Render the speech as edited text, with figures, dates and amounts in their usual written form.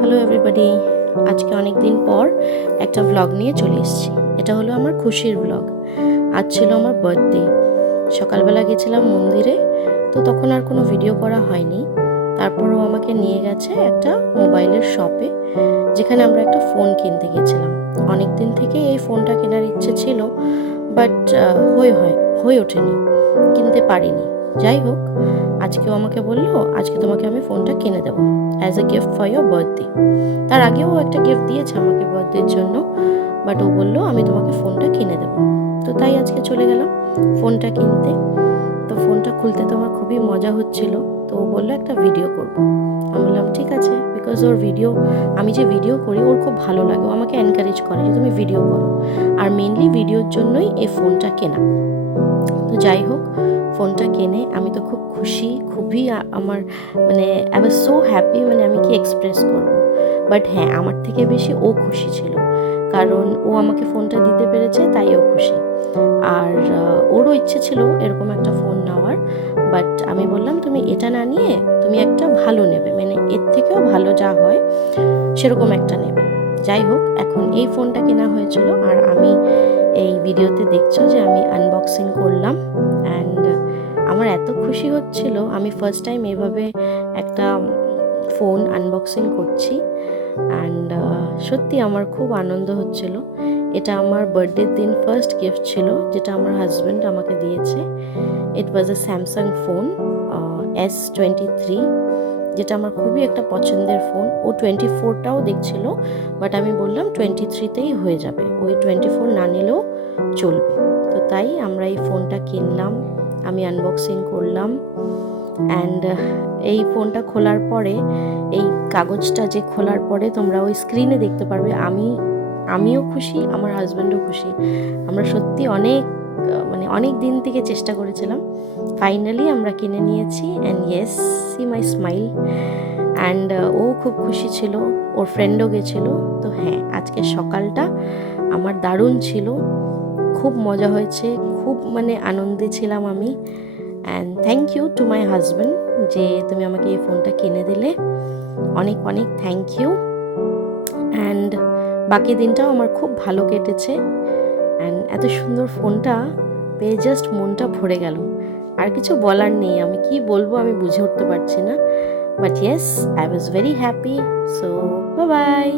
Hello everybody, আজকে অনেক দিন পর একটা ব্লগ নিয়ে চলে এসেছি। এটা হলো আমার খুশির ব্লগ। আজ ছিল আমার বার্থডে। সকালবেলা গেছিলাম মন্দিরে, তো তখন আর কোনো ভিডিও করা হয়নি। তারপরও আমাকে নিয়ে গেছে একটা মোবাইলের শপে, যেখানে আমরা একটা ফোন কিনতে গেছিলাম। অনেক দিন থেকে এই ফোনটা কেনার ইচ্ছে ছিল, বাট হয়ে ওঠেনি, কিনতে পারিনি। যাই হোক, আজকেও আমাকে বললো আজকে তোমাকে আমি ফোনটা কিনে দেবো as a gift for your birthday. তার আগেও একটা গিফট দিয়েছে আমাকে বার্থডের জন্য, বাট ও বললো আমি তোমাকে ফোনটা কিনে দেবো। তো তাই আজকে চলে গেলাম ফোনটা কিনতে। তো ফোনটা খুলতে তো আমার খুবই মজা হচ্ছিল। তো ও বললো একটা ভিডিও করব। আমি বললাম ঠিক আছে, বিকজ ওর ভিডিও, আমি যে ভিডিও করি ওর খুব ভালো লাগে, ও আমাকে এনকারেজ করে যে তুমি ভিডিও করো। আর মেনলি ভিডিওর জন্যই এই ফোনটা কেনা। তো যাই হোক, ফোনটা কিনে আমি তো খুব খুশি, খুবই আমার মানে আই ওয়াজ সো হ্যাপি, মানে আমি কি এক্সপ্রেস করব। বাট হ্যাঁ, আমার থেকে বেশি ও খুশি ছিল, কারণ ও আমাকে ফোনটা দিতে পেরেছে, তাই ও খুশি। আর ওরও ইচ্ছে ছিল এরকম একটা ফোন নেওয়ার, বাট আমি বললাম তুমি এটা না নিয়ে তুমি একটা ভালো নেবে, মানে এর থেকেও ভালো যা হয় সেরকম একটা নেবে। যাই হোক, এখন এই ফোনটা কেনা হয়েছিল, আর আমি এই ভিডিওতে দেখছো যে আমি আনবক্সিং করলাম। অ্যান্ড আমার এত খুশি হচ্ছিল, আমি ফার্স্ট টাইম এভাবে একটা ফোন আনবক্সিং করছি। অ্যান্ড সত্যি আমার খুব আনন্দ হচ্ছিল। এটা আমার বার্থডের দিন ফার্স্ট গিফট ছিল, যেটা আমার হাজব্যান্ড আমাকে দিয়েছে। ইট ওয়াজ এ স্যামসাং ফোন S23, যেটা আমার খুবই একটা পছন্দের ফোন। ও 24টাও দেখছিল, বাট আমি বললাম 23তেই হয়ে যাবে, ওই 24 না নিলেও চলবে। তো তাই আমরা এই ফোনটা কিনলাম, আমি আনবক্সিং করলাম। অ্যান্ড এই ফোনটা খোলার পরে, এই কাগজটা যে খোলার পরে তোমরা ওই স্ক্রিনে দেখতে পারবে, আমিও খুশি, আমার হাজব্যান্ডও খুশি। আমরা সত্যি অনেক দিন থেকে চেষ্টা করেছিলাম, ফাইনালি আমরা কিনে নিয়েছি। And yes, see my smile. And ও খুব খুশি ছিল, ওর ফ্রেন্ডও গেছিলো। তো হ্যাঁ, আজকের সকালটা আমার দারুণ ছিল, খুব মজা হয়েছে, খুব আনন্দে ছিলাম আমি। And thank you to my husband, যে তুমি আমাকে এই ফোনটা কিনে দিলে, অনেক অনেক থ্যাংক ইউ। অ্যান্ড বাকি দিনটাও আমার খুব ভালো কেটেছে। অ্যান্ড এত সুন্দর ফোনটা পেয়ে জাস্ট মনটা ভরে গেল। আর কিছু বলার নেই, আমি কি বলবো আমি বুঝে উঠতে পারছি না। But yes, I was very happy. So bye bye.